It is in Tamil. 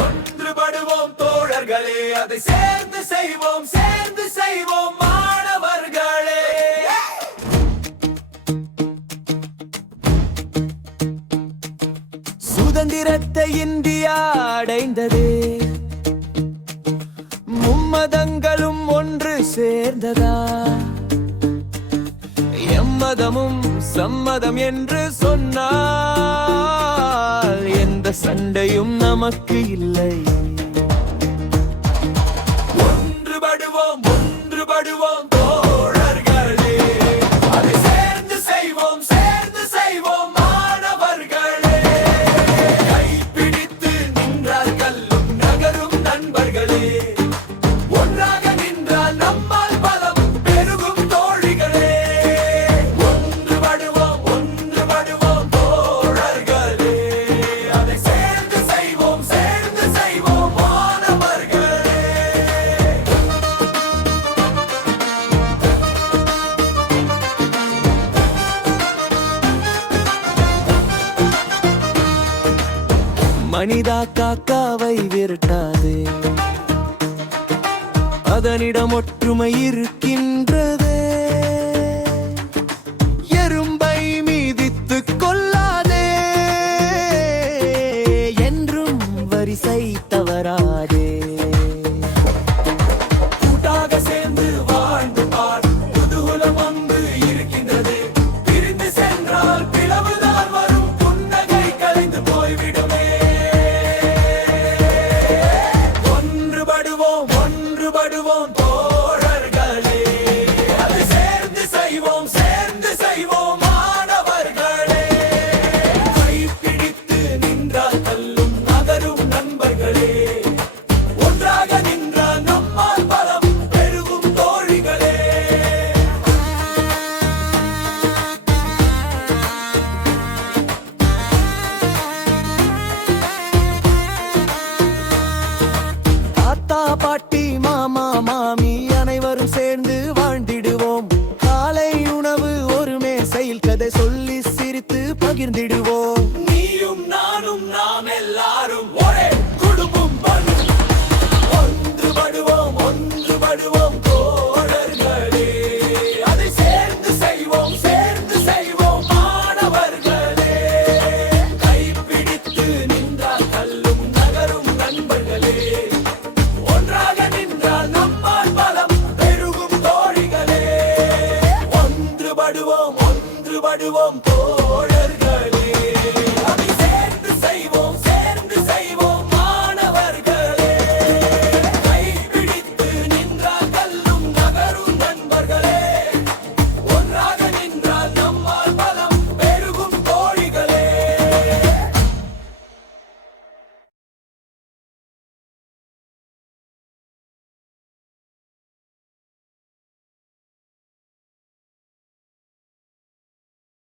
ஒன்றுபடுவோம் தோழர்களே, அதை சேர்ந்து செய்வோம் மாணவர்களே. சுதந்திரத்தை இந்தியா அடைந்ததே, மும்மதங்களும் ஒன்று சேர்ந்ததா, எம்மதமும் சம்மதம் என்று சொன்னால் எந்த சண்டையும் நமக்கு இல்லை. ஒன்றுபடுவோம் தோழர்களே, அதை சேர்ந்து செய்வோம் மாணவர்களே. கைப்பிடித்து நின்றால் கல்லும் நகரும் நண்பர்களே, ஒன்றாக நின்றால் நம்மால் பலம் பெருகும் தோழிகளே. ஒன்றுபடுவோம் தோழர்களே, அதை சேர்ந்து செய்வோம் மாணவர்களே. மனிதா காக்காவை விரட்டாதே, அதனிடம் ஒற்றுமை இருக்கின்றதே. எறும்பை மீதித்துக் கொள்ளாதே, என்றும் வரிசை தவறாதே. கூட்டாக சேர்ந்து வாழ்ந்து பார், குதூகலம் அங்கு இருக்கின்றது. பிரிந்து சென்றால் பிளவுதான் வரும், புன்னகை கலைந்து போய்விடுமே. ஒன்றுபடுவோம் தோழர்களே, அதை சேர்ந்து செய்வோம் மாணவர்களே. கைப்பிடித்து நின்றால் கல்லும் நகரும் நண்பர்களே, ஒன்றாக நின்றால் நம்மால் பலம் பெருகும் தோழிகளே. தாத்தா பாட்டி மாமா மாமி அனைவரும் சேர்ந்து வாழ்ந்திடுவோம். காலை உணவு ஒரு மேசையில் கதை சொல்லி சிரித்து பகிர்ந்திடுவோம். நீயும் நானும் நாம் எல்லாரும் ஒரே குடும்பம். ஒன்றுபடுவோம்